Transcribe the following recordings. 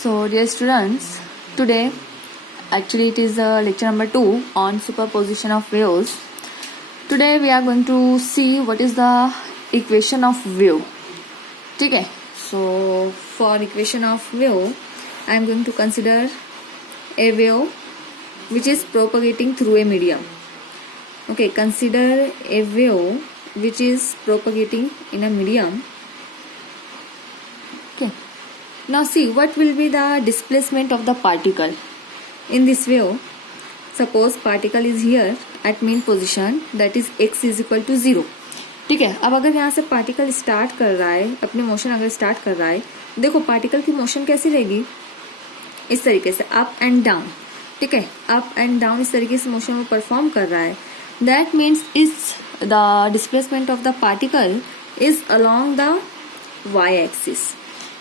So dear students, today actually it is lecture number 2 on superposition of waves. Today we are going to see what is the equation of wave. ठीक है, so for equation of wave I am going to consider a wave which is propagating through a medium. Okay, consider a wave which is propagating in a medium. Okay, now see what will be the displacement of the particle in this wave. Suppose particle is here at mean position, that is x is equal to 0. ठीक है, अब अगर यहाँ से particle start कर रहा है, अपने मोशन अगर स्टार्ट कर रहा है, देखो पार्टिकल की मोशन कैसी रहेगी, इस तरीके से अप एंड डाउन. ठीक है, अप एंड डाउन इस तरीके से मोशन वो परफॉर्म कर रहा है. That means is the displacement of the particle is along the Y axis.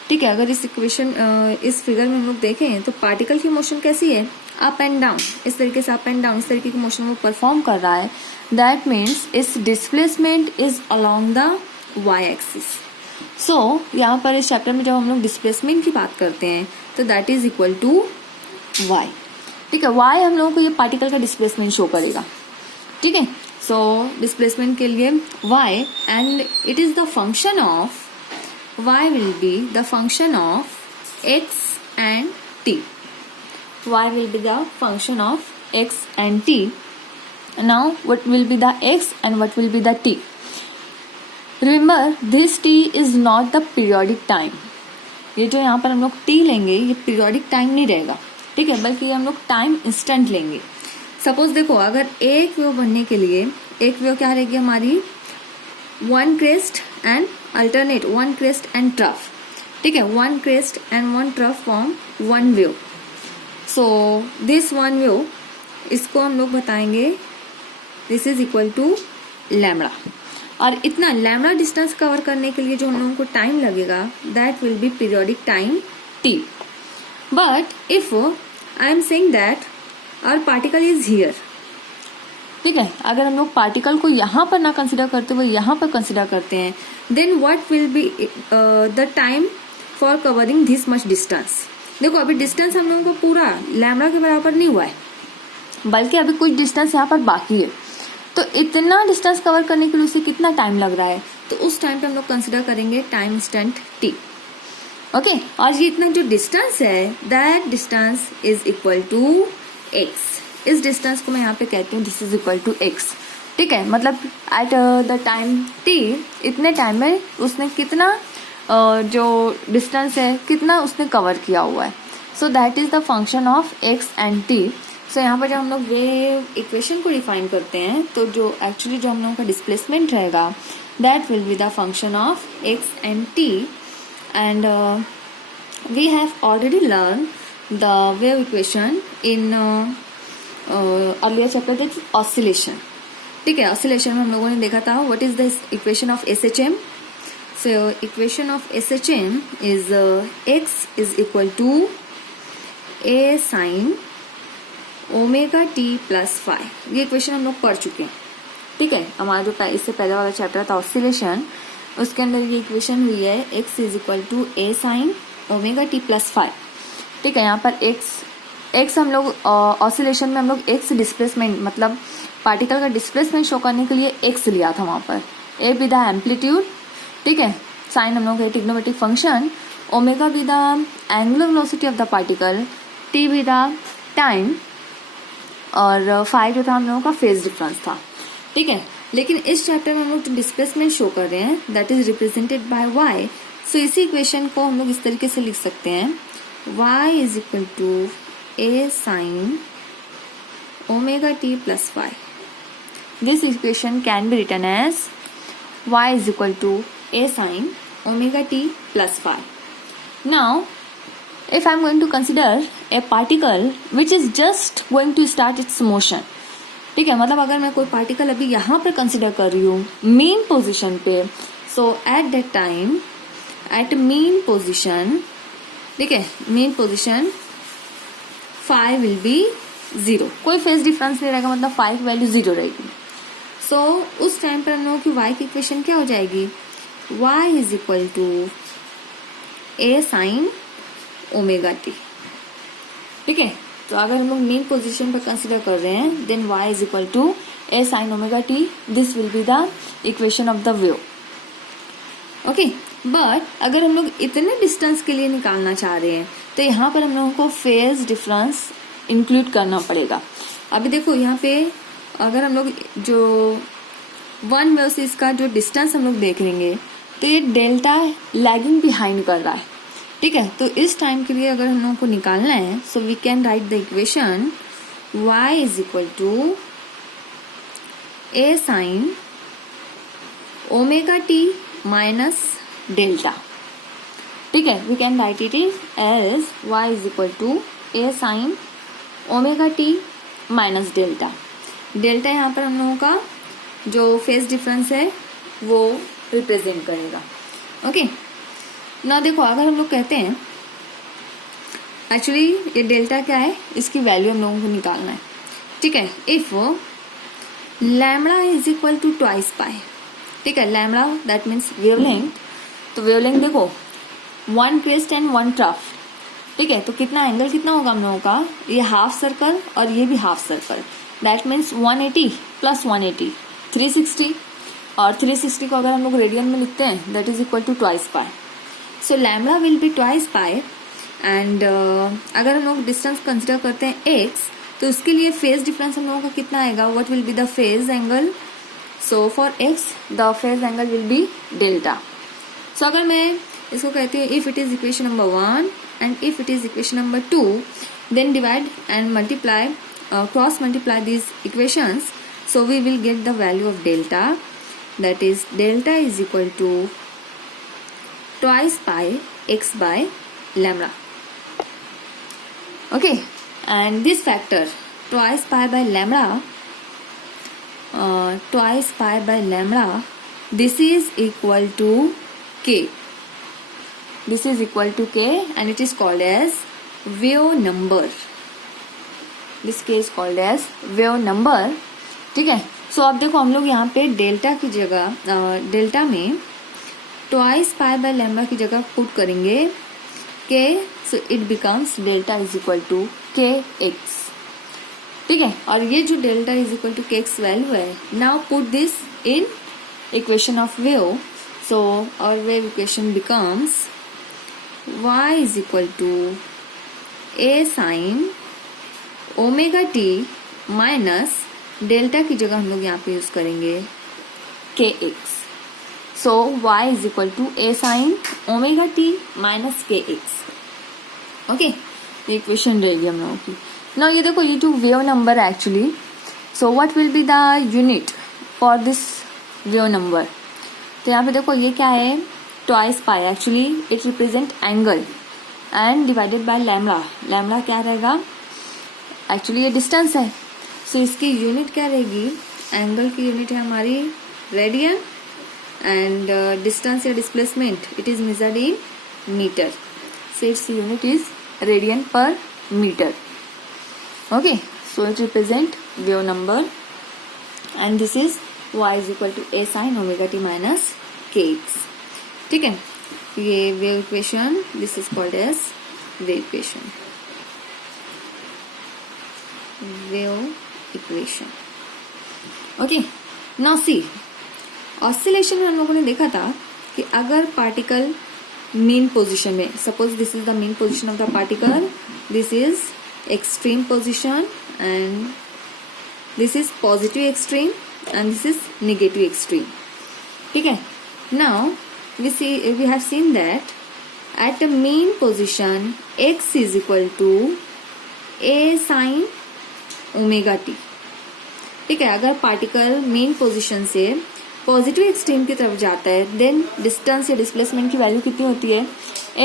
ठीक है, अगर इस इक्वेशन इस फिगर में हम लोग देखें तो पार्टिकल की मोशन कैसी है, अप एंड डाउन, इस तरीके से अप एंड डाउन इस तरीके की मोशन वो परफॉर्म कर रहा है. दैट मीन्स इस displacement is along the Y axis. So यहाँ पर इस चैप्टर में जब हम लोग डिस्प्लेसमेंट की बात करते हैं तो that is equal to y. ठीक है, वाई हम लोगों को ये पार्टिकल का डिस्प्लेसमेंट शो करेगा. ठीक है, सो डिस्प्लेसमेंट के लिए y and it is the function of y will be the function of x and t. Y will be the function of x and t. Now what will be the x and what will be the t? Remember this t is not the periodic time. ये जो यहाँ पर हम लोग t लेंगे ये periodic time नहीं रहेगा. ठीक है, बल्कि हम लोग टाइम इंस्टेंट लेंगे. सपोज देखो अगर एक वेव बनने के लिए एक वेव क्या रहेगी हमारी, one crest and alternate, one crest and trough. ठीक है, one crest and one trough form one wave. So this one wave, इसको हम लोग बताएंगे this is equal to lambda. और इतना लैम्डा डिस्टेंस कवर करने के लिए जो हम लोगों को टाइम लगेगा that will be periodic time t. But if I am saying that our particle is here. ठीक है, अगर हम लोग पार्टिकल को यहाँ पर ना कंसिडर करते हुए यहाँ पर कंसिडर करते हैं then what will be the time for covering this much distance. देखो अभी डिस्टेंस हम लोगों को पूरा लैम्डा के बराबर नहीं हुआ है, बल्कि अभी कुछ डिस्टेंस यहाँ पर बाकी है. तो इतना डिस्टेंस कवर करने के लिए उसे कितना टाइम लग रहा है, तो उस टाइम पे हम लोग कंसिडर करेंगे टाइम इंस्टेंट टी. ओके, और ये इतना जो डिस्टेंस है that distance is equal to x. इस डिस्टेंस को मैं यहाँ पे कहती हूँ this is equal to x. ठीक है, मतलब एट द टाइम टी, इतने टाइम में उसने कितना जो डिस्टेंस है कितना उसने कवर किया हुआ है. So that is the function of x and T. So यहाँ पर जब हम लोग ये इक्वेशन को डिफाइन करते हैं तो जो एक्चुअली जो हम लोगों का डिस्प्लेसमेंट रहेगा that will be the function of x and t. And we have already learn the wave equation in earlier chapter that is oscillation. ठीक है, ऑसिलेशन में हम लोगों ने देखा था what is the equation of SHM. So equation of SHM is x is equal to a sine omega t plus phi. ये equation हम लोग पढ़ चुके हैं. ठीक है, हमारा जो इससे पहले वाला चैप्टर था ऑसिलेशन, उसके अंदर ये इक्वेशन हुई है x is equal to a sine omega t plus phi. ठीक है, यहाँ पर x हम लोग ऑसिलेशन में हम लोग x डिस्प्लेसमेंट मतलब पार्टिकल का डिस्प्लेसमेंट शो करने के लिए x लिया था वहाँ पर. a be the amplitude. ठीक है, साइन हम लोग का trigonometric function, omega be the angular velocity of the particle, t B the time, और फाई जो था हम लोगों का फेज डिफरेंस था. ठीक है, लेकिन इस चैप्टर में हम लोग डिस्प्लेसमेंट शो कर रहे हैं that is represented by y. सो इसी इक्वेशन को हम लोग इस तरीके से लिख सकते हैं y is equal to a sin omega t plus phi. This equation can be written as y is equal to a sin omega t plus phi. Now, if I am going to consider a particle which is just going to start its motion. ठीक है, मतलब अगर मैं कोई particle अभी यहाँ पर consider कर रही हूँ मेन पोजिशन पे, so at that time at mean position, ठीक है, mean position phi will be zero. कोई फेज डिफरेंस नहीं रहेगा, मतलब फाई की वैल्यू जीरो रहेगी. सो उस टाइम पर हम लोगों की वाई की इक्वेशन क्या हो जाएगी, y is equal to a sine omega t. ठीक है, तो अगर हम लोग मेन पोजीशन पर कंसिडर कर रहे हैं then y is equal to a sin omega t, this will be the equation of the wave. Okay, but अगर हम लोग इतने डिस्टेंस के लिए निकालना चाह रहे हैं तो यहाँ पर हम लोगों को फेज डिफरेंस इंक्लूड करना पड़ेगा। अभी देखो यहाँ पे अगर हम लोग जो वन वेव से इसका जो डिस्टेंस हम लोग देख लेंगे तो ये डेल्टा लैगिंग बिहाइंड कर रहा है। ठीक है, तो इस टाइम के लिए अगर हम लोगों को निकालना है so we can write the equation y is equal to a sine omega T minus delta. ठीक है, we can write it as y is equal to a sine omega T minus delta. Delta यहाँ पर हम लोगों का जो phase difference है वो रिप्रेजेंट करेगा। ओके, ना देखो अगर हम लोग कहते हैं एक्चुअली ये डेल्टा क्या है, इसकी वैल्यू हम लोगों को निकालना है। ठीक है, if lambda is equal to twice pi. ठीक है, लैम्बडा दैट मीन्स वेवलेंथ, तो वेवलेंथ देखो one crest and one trough. ठीक है, तो कितना एंगल कितना होगा हम लोगों का, ये हाफ सर्कल और ये भी half circle, that means 180 plus 180 360, और 360 को अगर हम लोग रेडियन में लिखते हैं that is equal to twice pi. So lambda will be twice pi and अगर हम लोग डिस्टेंस कंसिडर करते हैं x तो उसके लिए फेज डिफरेंस हम लोगों का कितना आएगा, what will be the phase angle. So for x the phase angle will be delta. So अगर मैं इसको कहती हूँ if it is equation number 1 and if it is equation number 2 then divide and multiply cross multiply these equations, so we will get the value of delta, that is delta is equal to twice pi x by lambda. Okay, and this factor twice pi by lambda, this is equal to k. This is equal to k and it is called as wave number. This k is called as wave number. ठीक है, सो अब देखो हम लोग यहाँ पे delta की जगह डेल्टा में ट्वाइस पाई बाय लैम्बडा की जगह पुट करेंगे K, so it becomes delta is equal to K X. ठीक है, और ये जो delta is equal to K X value है, now put this in equation of wave, so और wave equation becomes y is equal to a sine omega T minus delta की जगह हम लोग यहाँ पे यूज करेंगे K X. So y is equal to a sine omega T minus K x. Okay, ये इक्वेशन रहेगी हम लोगों की। ना ये देखो ये two wave number actually, so what will be the unit for this wave number. तो यहाँ पे देखो ये क्या है, twice pi, actually it represent angle and divided by lambda. Lambda क्या रहेगा, एक्चुअली ये डिस्टेंस है, सो इसकी यूनिट क्या रहेगी, एंगल की यूनिट है हमारी रेडियन एंड डिस्टेंस या displacement it is measured in metre, so its unit is radian per metre. Okay, so it represent wave number and this is y is equal to a sine omega T minus K X. ठीक है, ये wave equation, this is called as wave equation, wave equation. Okay, now see oscillation में हम लोगों ने देखा था कि अगर पार्टिकल मेन पोजीशन में, suppose this is the main position of the particle, this is extreme position and this is positive extreme and this is negative extreme. ठीक है, now we have seen that at the mean position x is equal to a sin omega t. ठीक है, अगर particle mean position से positive extreme की तरफ जाता है देन डिस्टेंस या डिस्प्लेसमेंट की वैल्यू कितनी होती है,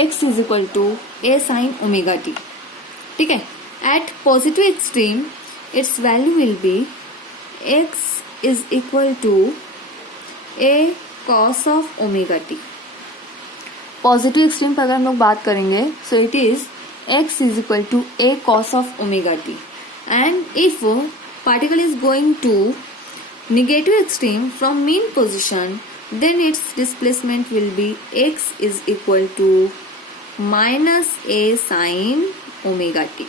x is equal to a sine omega t. ठीक है, at positive extreme its value will be x is equal to a cos of omega t. Positive extreme पर अगर हम लोग बात करेंगे so it is x is equal to a cos of omega T, and if particle is going to negative extreme from mean position then its displacement will be x is equal to minus A sine omega t.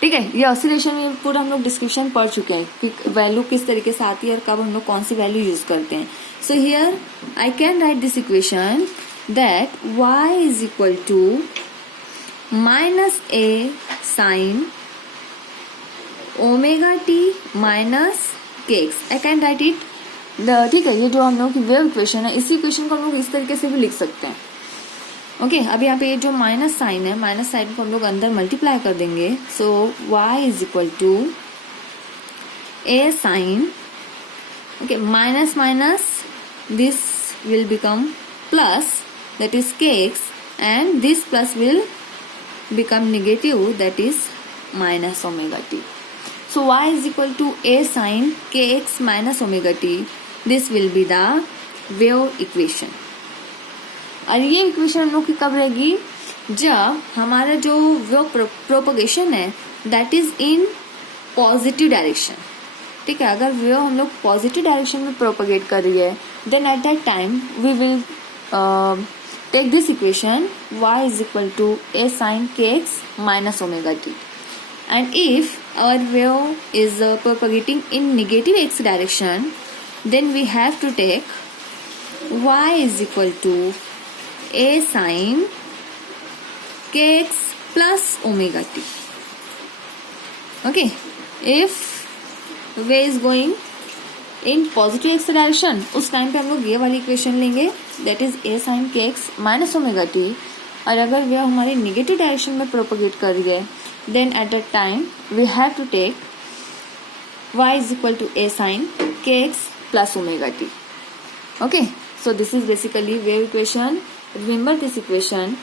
ठीक है, ये oscillation में पूरा हम लोग description पढ़ चुके हैं कि वैल्यू किस तरीके से आती है और कब हम लोग कौन सी वैल्यू यूज करते हैं। So here I can write this equation that y is equal to minus A sine omega T minus K X. I can write it. ठीक है, ये जो हम लोग की वेव इक्वेशन है, इसी इक्वेशन को हम लोग इस तरीके से भी लिख सकते हैं। ओके, अब यहाँ पे ये जो माइनस साइन है, माइनस साइन को हम लोग अंदर मल्टीप्लाई कर देंगे। So y is equal to A sine, okay, minus minus this will become plus, that is kx, and this plus will become negative, that is minus omega t. So y is equal to a sin kx minus omega t. This will be the wave equation. और ये equation हम लोग की कब रहेगी? जब हमारा जो वेव प्रोपगेशन है that is in positive direction. ठीक है, अगर वेव हम लोग पॉजिटिव डायरेक्शन में प्रोपगेट कर रही है then at that time we will take this equation y is equal to a sin kx minus omega t, and if our wave is propagating in negative x direction then we have to take y is equal to a sin kx plus omega t. Okay, if wave is going in positive x direction, उस time पे हम लोग ये वाली equation लेंगे that is a sine K x minus omega T. और अगर वह हमारे निगेटिव डायरेक्शन में प्रोपोगेट कर रही है then at that time we have to take y is equal to A sine K X plus omega T. Okay, so this is basically wave equation. Remember this equation.